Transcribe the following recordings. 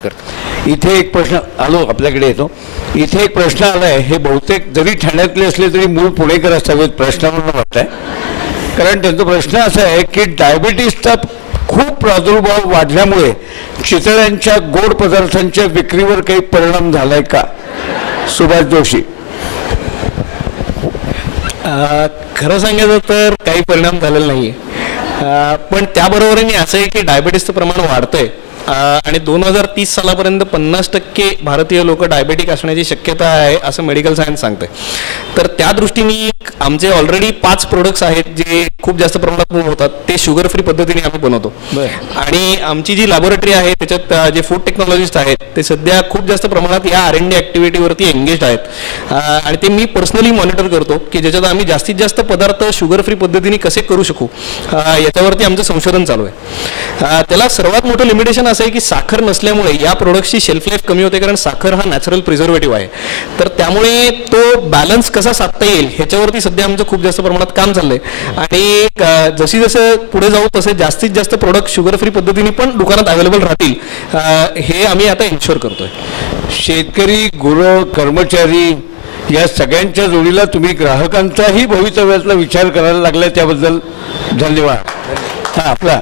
इथे एक प्रश्न आलो आपल्याकडे येतो. इथे एक प्रश्न आलाय, हे बहुतेक जरी ठाण्यातले असले तरी मूळ पुणेकर असावेत प्रश्नावरून वाटतंय. कारण त्यांचा प्रश्न असा आहे की डायबिटीसचा खूप प्रादुर्भाव वाढल्यामुळे चितळ्यांच्या गोड पदार्थांच्या विक्रीवर काही परिणाम झालाय का? सुभाष जोशी. खरं सांगायचं तर काही परिणाम झालेला नाही पण त्याबरोबरीने असं आहे की डायबिटीसचं प्रमाण वाढतंय आणि 2030 सालापर्यंत 50% भारतीय लोक डायबेटिक असण्याची शक्यता आहे असं मेडिकल सायन्स सांगते. तर त्या दृष्टीने आमचे ऑलरेडी 5 प्रोडक्ट्स आहेत जे खूप जास्त प्रमाणात मूव्ह होतात, ते शुगर फ्री पद्धतीने आम्ही बनवतो. आणि आमची जी लॅबोरेटरी आहे त्याच्यात जे फूड टेक्नॉलॉजिस्ट आहेत ते सध्या खूप जास्त प्रमाणात या R&D ॲक्टिव्हिटीवरती एंगेज आहेत आणि ते मी पर्सनली मॉनिटर करतो की ज्याच्यात आम्ही जास्तीत जास्त पदार्थ शुगर फ्री पद्धतीने कसे करू शकू याच्यावरती आमचं संशोधन चालू आहे. त्याला सर्वात मोठं लिमिटेशन असं आहे की साखर नसल्यामुळे या प्रोडक्टची शेल्फ लाईफ कमी होते, कारण साखर हा नॅचरल प्रिझर्वेटिव्ह आहे. तर त्यामुळे तो बॅलन्स कसा साधता येईल ह्याच्यावरती सध्या आमचं खूप जास्त प्रमाणात काम चाललंय आणि जशी जसं पुढे जाऊ तसे जास्तीत जास्त प्रोडक्ट शुगर फ्री पद्धतीने पण दुकानात अवेलेबल राहतील हे आम्ही आता इन्शुअर करतोय. शेतकरी, गुरु, कर्मचारी या सगळ्यांच्या जोडीला तुम्ही ग्राहकांचाही भवितव्यातला विचार करायला लागलाय, त्याबद्दल धन्यवाद. हा आपला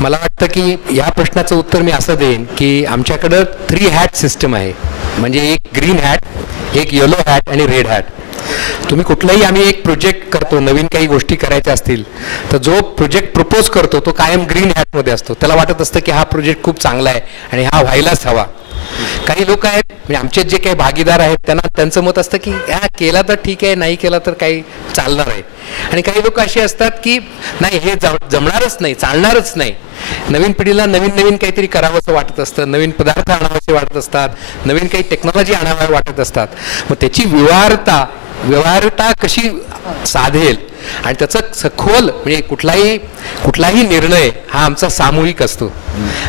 मला वाटतं की या प्रश्नाचं उत्तर मी असं देईन की आमच्याकडं 3 हॅट सिस्टम आहे. म्हणजे एक ग्रीन हॅट, एक येलो हॅट आणि रेड हॅट. तुम्ही कुठलाही आम्ही एक प्रोजेक्ट करतो, नवीन काही गोष्टी करायच्या असतील तर जो प्रोजेक्ट प्रपोज करतो तो कायम ग्रीन हॅटमध्ये असतो. त्याला वाटत असतं की हा प्रोजेक्ट खूप चांगला आहे आणि हा व्हायलाच हवा. काही लोक आहेत म्हणजे आमचे जे काही भागीदार आहेत त्यांना त्यांचं मत असतं की हा केला तर ठीक आहे, नाही केला तर काही चालणार आहे. आणि काही लोक असे असतात की नाही हे जमणारच नाही, चालणारच नाही. नवीन पिढीला नवीन नवीन काहीतरी करावंसं वाटत असतं, नवीन पदार्थ आणावेसे वाटत असतात, नवीन काही टेक्नॉलॉजी आणाव्या वाटत असतात. मग त्याची व्यवहार्यता कशी साधेल आणि त्याचं सखोल म्हणजे कुठलाही निर्णय हा आमचा सामूहिक असतो,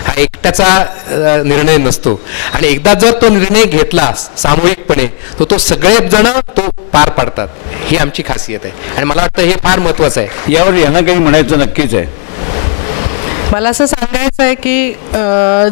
हा एकट्याचा निर्णय नसतो. आणि एकदा जर तो निर्णय घेतला सामूहिकपणे तो सगळे जण तो पार पाडतात. ही आमची खासियत आहे आणि मला वाटतं हे फार महत्त्वाचं आहे. यावर यांना काही म्हणायचं नक्कीच आहे. मला असं सांगायचं आहे की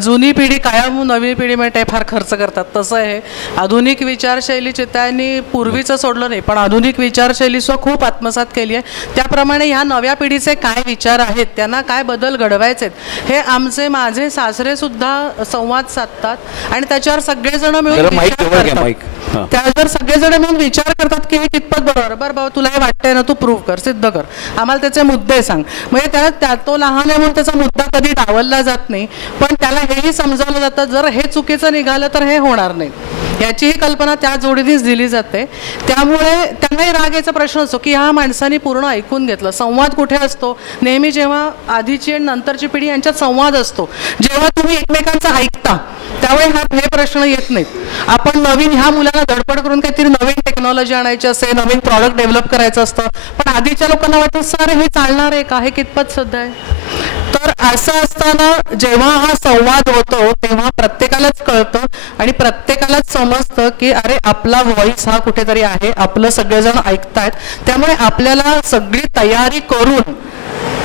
जुनी पिढी कायम नवी पिढीमध्ये फार खर्च करतात. तसं आहे आधुनिक विचारशैली चितळ्यांनी पूर्वीचं सोडलं नाही पण आधुनिक विचारशैलीसुद्धा खूप आत्मसात केली आहे. त्याप्रमाणे ह्या नव्या पिढीचे काय विचार आहेत, त्यांना काय बदल घडवायचे हे माझे सासरेसुद्धा संवाद साधतात आणि त्याच्यावर सगळेजण मिळून त्यावर सगळेजण मिळून विचार करतात की हे कितपत बरोबर. बरं बाबा तुला हे वाटतंय ना, तू प्रूव्ह कर, सिद्ध कर, आम्हाला त्याचे मुद्दे सांग. म्हणजे तो लहान आहे म्हणून त्याचा मुद्दा कधी डावलला जात नाही पण त्याला हेही समजावलं जातं जर हे चुकीचं निघालं तर हे होणार नाही याचीही कल्पना त्या जोडीनेच दिली जाते. त्यामुळे त्यांनाही राग याचा प्रश्न असतो की ह्या माणसांनी पूर्ण ऐकून घेतलं. संवाद कुठे असतो? नेहमी जेव्हा आधीची आणि नंतरची पिढी यांच्यात संवाद असतो, जेव्हा तुम्ही एकमेकांचं ऐकता त्यावेळी हे प्रश्न येत नाहीत. आपण नवीन ह्या मुलांना धडपड करून काहीतरी नवीन टेक्नॉलॉजी आणायची असते, नवीन प्रॉडक्ट डेव्हलप करायचं असतं पण आधीच्या लोकांना वाटतं सर हे चालणार आहे का, हे कितपत सध्या आहे. तर असं असताना जेव्हा हा संवाद होतो तेव्हा प्रत्येकालाच कळतं आणि प्रत्येकालाच समजतं की अरे आपला व्हॉइस हा कुठेतरी आहे, आपलं सगळेजण ऐकतायत. त्यामुळे आपल्याला सगळी तयारी करून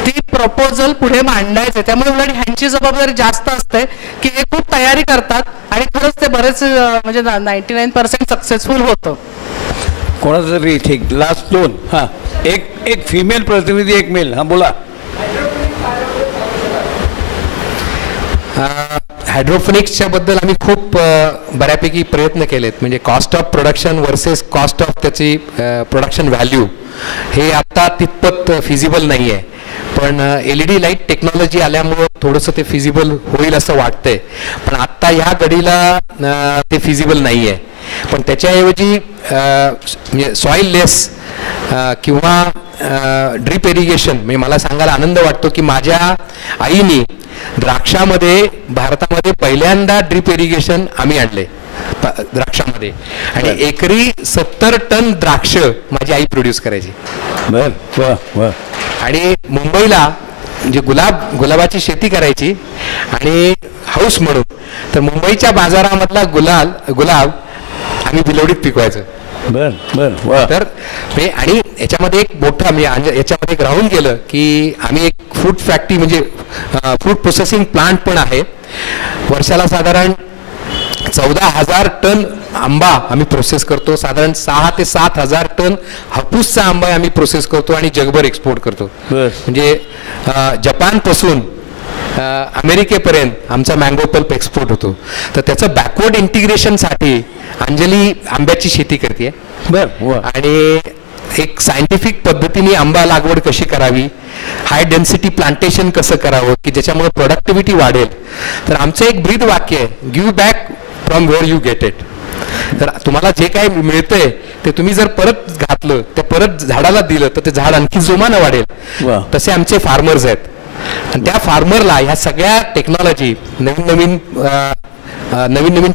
ती प्रपोजल पुढे मांडायचं. त्यामुळे उलट ह्यांची जबाबदारी जास्त असते की हे खूप तयारी करतात आणि खरंच ते बरेच म्हणजे 99% सक्सेसफुल होतं. कोणाचं तरी ठीक लास्ट 2. हां एक फिमेल प्रतिनिधी, एक मेल. हां बोला. हायड्रोफोनिक्सच्या बद्दल आम्ही खूप बऱ्यापैकी प्रयत्न केलेत. म्हणजे cost of production versus cost of त्याची प्रोडक्शन व्हॅल्यू हे आत्ता तितपत फिजिबल नाही आहे. पण LED लाईट टेक्नॉलॉजी आल्यामुळं थोडंसं ते फिजिबल होईल असं वाटतंय. पण आत्ता ह्या घडीला ते फिजिबल नाही आहे. पण त्याच्याऐवजी म्हणजे सॉईल लेस किंवा ड्रीप इरिगेशन. म्हणजे मला सांगायला आनंद वाटतो की माझ्या आईने द्राक्षामध्ये भारतामध्ये पहिल्यांदा ड्रिप इरिगेशन आम्ही आणले द्राक्षामध्ये, आणि एकरी 70 टन द्राक्ष माझी आई प्रोड्यूस करायची. बर वा वा. आणि मुंबईला म्हणजे गुलाबाची शेती करायची आणि हाऊस म्हणून, तर मुंबईच्या बाजारामधला गुलाब आम्ही बिलवडीत पिकवायचं. बर बर वा. तर आणि याच्यामध्ये एक मोठं म्हणजे याच्यामध्ये एक राहून गेलं की आम्ही एक फ्रूट फॅक्टरी म्हणजे फ्रूट प्रोसेसिंग प्लांट पण आहे. वर्षाला साधारण 14,000 टन आंबा आम्ही प्रोसेस करतो. साधारण 6,000 ते 7,000 टन हापूसचा आंबा आम्ही प्रोसेस करतो आणि जगभर एक्सपोर्ट करतो. म्हणजे जपानपासून अमेरिकेपर्यंत आमचा मँगो पल्प एक्सपोर्ट होतो. तर त्याचं बॅकवर्ड इंटिग्रेशनसाठी अंजली आंब्याची शेती करते. बर. आणि एक सायंटिफिक पद्धतीने आंबा लागवड कशी करावी, हाय डेन्सिटी प्लांटेशन कसं करावं की ज्याच्यामुळे प्रोडक्टिव्हिटी वाढेल. तर आमचं एक ब्रीद वाक्य आहे, give back from where you get it. तर तुम्हाला जे काही मिळतंय ते तुम्ही जर परत घातलं, ते परत झाडाला दिलं तर ते झाड आणखी जोमानं वाढेल. तसे आमचे फार्मर्स आहेत. आणि त्या फार्मरला ह्या सगळ्या टेक्नॉलॉजी नवीन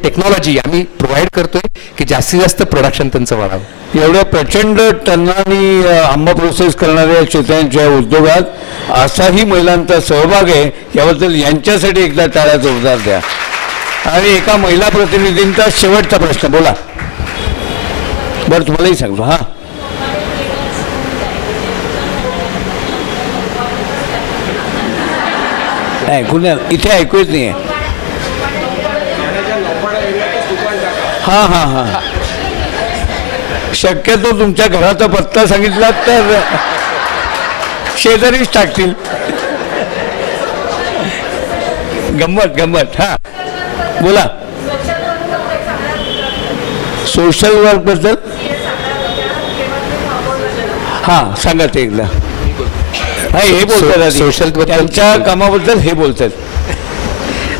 टेक्नॉलॉजी आम्ही प्रोव्हाइड करतोय की जास्तीत जास्त प्रोडक्शन त्यांचं वाढावं. एवढ्या प्रचंड टनानी आंबा प्रोसेस करणाऱ्या शेतकऱ्यांच्या उद्योगात असाही महिलांचा सहभाग आहे, याबद्दल यांच्यासाठी एकदा टाळ्याचा उद्गार द्या. आणि एका महिला प्रतिनिधींचा शेवटचा प्रश्न बोला. बरं तुम्हालाही सांगतो. हां ऐकून इथे ऐकूच नाही आहे. हां हां हां शक्यतो तुमच्या घराचा पत्ता सांगितला तर शेजारीच टाकतील. गंमत. हां बोला. सोशल वर्क बद्दल हां सांगा ते एकदा. हां हे बोलतात सोशल त्यांच्या कामाबद्दल हे बोलतात.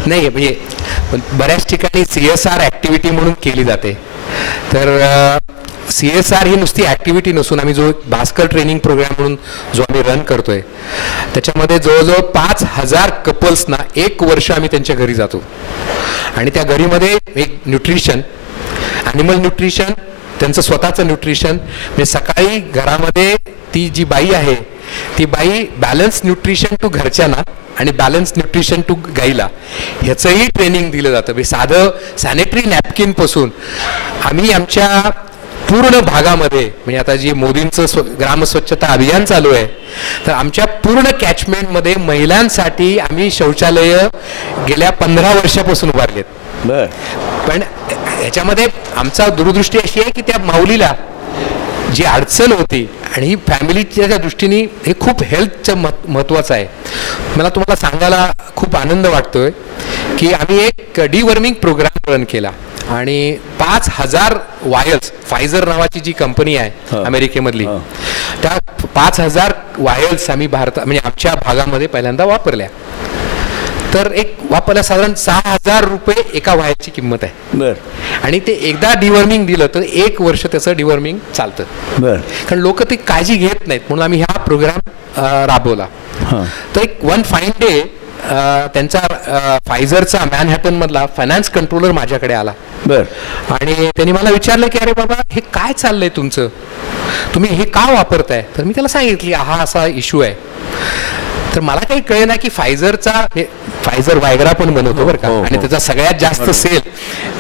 नाही म्हणजे बऱ्याच ठिकाणी CSR ऍक्टिव्हिटी म्हणून केली जाते. तर CSR ही नुसती ऍक्टिव्हिटी नसून आम्ही जो भास्कर ट्रेनिंग प्रोग्राम म्हणून जो आम्ही रन करतोय त्याच्यामध्ये जवळजवळ 5,000 कपल्सना 1 वर्ष आम्ही त्यांच्या घरी जातो. आणि त्या घरीमध्ये एक न्यूट्रिशन, ॲनिमल न्यूट्रिशन, त्यांचं स्वतःचं न्यूट्रिशन, म्हणजे सकाळी घरामध्ये ती जी बाई आहे ती बाई बॅलन्स न्यूट्रिशन टू घरच्यांना आणि बॅलन्स न्यूट्रिशन टू गाईला ह्याचंही ट्रेनिंग दिलं जातं. म्हणजे साधं सॅनिटरी नॅपकिनपासून आम्ही आमच्या पूर्ण भागामध्ये, म्हणजे आता जी मोदींचं ग्रामस्वच्छता अभियान चालू आहे, तर आमच्या पूर्ण कॅचमेंटमध्ये महिलांसाठी आम्ही शौचालयं गेल्या 15 वर्षापासून उभारलेत. बर. पण ह्याच्यामध्ये आमचा दूरदृष्टी अशी आहे की त्या माऊलीला जी अडचण होती आणि ही फॅमिलीच्या दृष्टीने हे खूप हेल्थचं महत्त्वाचं आहे. मला तुम्हाला सांगायला खूप आनंद वाटतोय की आम्ही एक डिवर्मिंग प्रोग्राम रन केला आणि 5,000 वायल्स, फायझर नावाची जी कंपनी आहे अमेरिकेमधली, त्या 5,000 वायल्स आम्ही म्हणजे आमच्या भागामध्ये पहिल्यांदा वापरल्या. तर एक वापरल्या साधारण 6,000 रुपये एका वायलची किंमत आहे. बर. आणि ते एकदा डिवर्मिंग दिलं तर 1 वर्ष त्याचं डिवर्मिंग चालतं. बर. कारण लोक ते काळजी घेत नाहीत म्हणून आम्ही हा प्रोग्राम राबवला. तर एक वन फाईन डे त्यांचा फायझरचा मॅनहॅटन मधला फायनान्स कंट्रोलर माझ्याकडे आला. बर. आणि त्यांनी मला विचारलं की अरे बाबा हे काय चाललंय तुमचं, तुम्ही हे का वापरताय. तर मी त्याला सांगितली हा असा इश्यू आहे. तर मला काही कळे ना की फायझर वायग्रा पण बनवतो बरं का, आणि त्याचा सगळ्यात जास्त सेल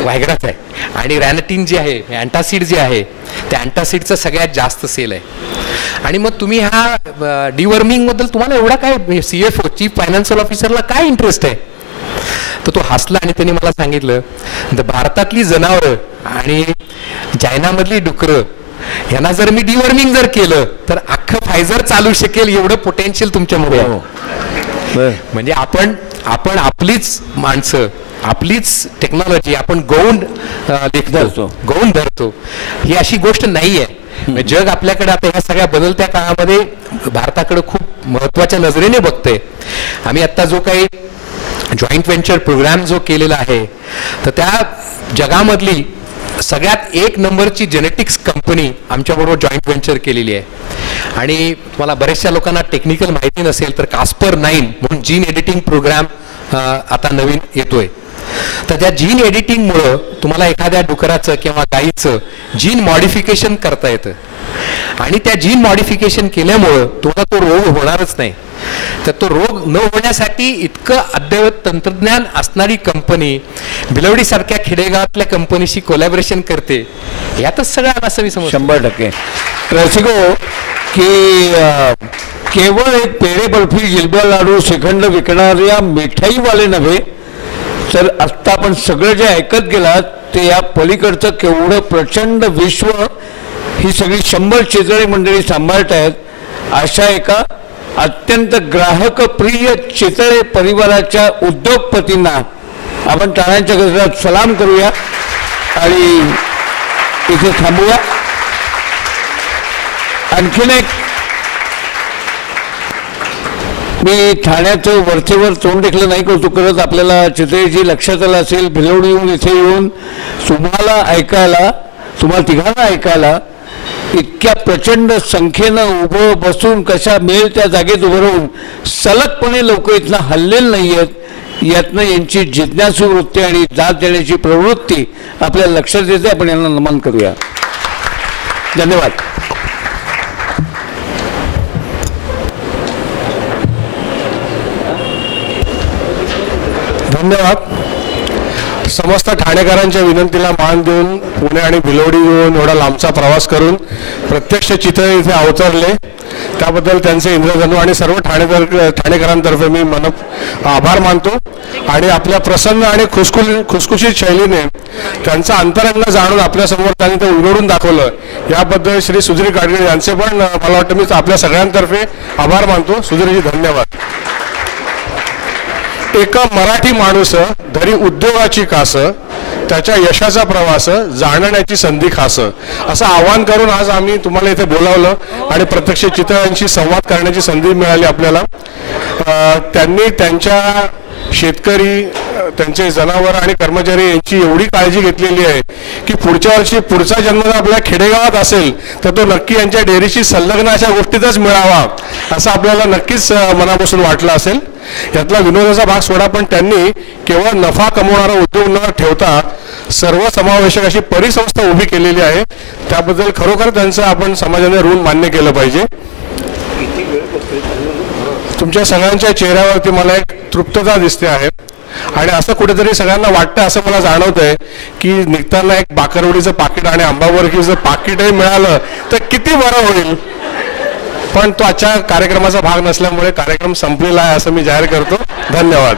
वायग्राच आहे. आणि रॅनटिन जे आहे, अँटासिड जे आहे, त्या अँटासिडचं सगळ्यात जास्त सेल आहे. आणि मग तुम्ही हा डिवर्मिंग बद्दल तुम्हाला एवढा काय, CFO चीफ फायनान्शियल ऑफिसरला काय इंटरेस्ट आहे. तर तो हसला आणि त्यांनी मला सांगितलं भारतातली जनावरं आणि चायनामधली डुकरं यांना जर मी डिवर्मिंग जर केलं तर अख्खं फायझर चालू शकेल एवढं पोटेन्शियल तुमच्यामध्ये आहे. म्हणजे आपण आपलीच माणसं, आपलीच टेक्नॉलॉजी आपण गौण धरतो ही अशी गोष्ट नाही आहे. जग आपल्याकडे आता ह्या सगळ्या बदलत्या काळामध्ये भारताकडे खूप महत्वाच्या नजरेने बघतंय. आम्ही आता जो काही जॉईंट व्हेंचर प्रोग्राम जो केलेला आहे तर त्या जगामधली सगळ्यात 1 नंबरची जेनेटिक्स कंपनी आमच्याबरोबर जॉईंट व्हेंचर केलेली आहे. आणि तुम्हाला बऱ्याचशा लोकांना टेक्निकल माहिती नसेल तर कास्पर 9 म्हणून जीन एडिटिंग प्रोग्राम आता नवीन येतोय. तर त्या जीन एडिटिंगमुळं तुम्हाला एखाद्या डुकराचं किंवा गाईचं जीन मॉडिफिकेशन करता येतं आणि त्या जीन मॉडिफिकेशन केल्यामुळं तुम्हाला तो रोग होणारच नाही. तर तो रोग न होण्यासाठी इतकं अद्ययावत तंत्रज्ञान असणारी कंपनी भिलवडीसारख्या खेडेगावातल्या कंपनीशी कोलॅबोरेशन करते, यातच सगळं आलं असं मी समजतो. 100%. रसिको की केवळ एक पेढे बर्फी जिलबा लाडू श्रीखंड विकणाऱ्या मिठाईवाले नव्हे, तर आत्ता आपण सगळं जे ऐकत गेलात ते या पलीकडचं केवढं प्रचंड विश्व ही सगळी 100 चितळे मंडळी सांभाळत आहेत. अशा एका अत्यंत ग्राहकप्रिय चितळे परिवाराच्या उद्योगपतींना आपण टाळ्यांच्या गजरात सलाम करूया आणि इथे थांबूया. आणखीन एक मी ठाण्याचं वरचेवर तोंड देखील नाही कौतुक करत. आपल्याला चितळेजी लक्षात आलं असेल, भिलवडी येऊन इथे येऊन तुम्हाला ऐकायला, तुम्हाला तिघांना ऐकायला इतक्या प्रचंड संख्येनं उभं बसून कशा मिळेल त्या जागेत उभं राहून सलगपणे लोक इथनं हललेले नाही आहेत. यातनं यांची जिज्ञासू वृत्ती आणि दाद देण्याची प्रवृत्ती आपल्याला लक्षात येते. आपण यांना नमन करूया. धन्यवाद. धन्यवाद. समस्त ठाणेकरांच्या विनंतीला मान देऊन पुणे आणि भिलवडी येऊन एवढा लांबचा प्रवास करून प्रत्यक्ष चितळे इथे अवतरले, त्याबद्दल त्यांचे इंद्रधनु आणि सर्व ठाणेकरांतर्फे मी आभार मानतो. आणि आपल्या प्रसन्न आणि खुसखुशीत शैलीने त्यांचा अंतरंग जाणून आपल्यासमोर त्यांनी ते उलगडून दाखवलं, याबद्दल श्री सुधीर गाडगे यांचे पण मला वाटतं मी आपल्या सगळ्यांतर्फे आभार मानतो. सुधीरजी धन्यवाद. एका मराठी माणूस धरी उद्योगाची कास, त्याच्या यशाचा प्रवास जाणण्याची संधी खास, असं आवाहन करून आज आम्ही तुम्हाला इथे बोलावलं आणि प्रत्यक्ष चितळ्यांशी संवाद करण्याची संधी मिळाली आपल्याला. त्यांनी त्यांच्या शेतकरी, त्यांचे जनावर आणि कर्मचारी यांची एवढी काळजी घेतलेली आहे की पुढच्या वर्षी पुढचा जन्म जर आपल्या खेडेगावात असेल तर तो नक्की यांच्या डेअरीशी संलग्न अशा गोष्टीतच मिळावा असं आपल्याला नक्कीच मनापासून वाटलं असेल. यातला विनोदाचा भाग सोडा, पण त्यांनी केवळ नफा कमवणारा उद्योग न ठेवता सर्व समावेशक अशी परिसंस्था उभी केलेली आहे. त्याबद्दल खरोखर त्यांचं आपण समाजाने ऋण मान्य केलं पाहिजे. तुमच्या सगळ्यांच्या चेहऱ्यावरती मला एक तृप्तता दिसते आहे आणि असं कुठेतरी सगळ्यांना वाटतं, असं मला जाणवतंय की निघताना एक बाकरवडीचं पाकिट आणि आंबाबरकीचं पाकिटही मिळालं तर किती बरं होईल. पण तो आजच्या कार्यक्रमाचा भाग नसल्यामुळे कार्यक्रम संपलेला आहे असं मी जाहीर करतो. धन्यवाद.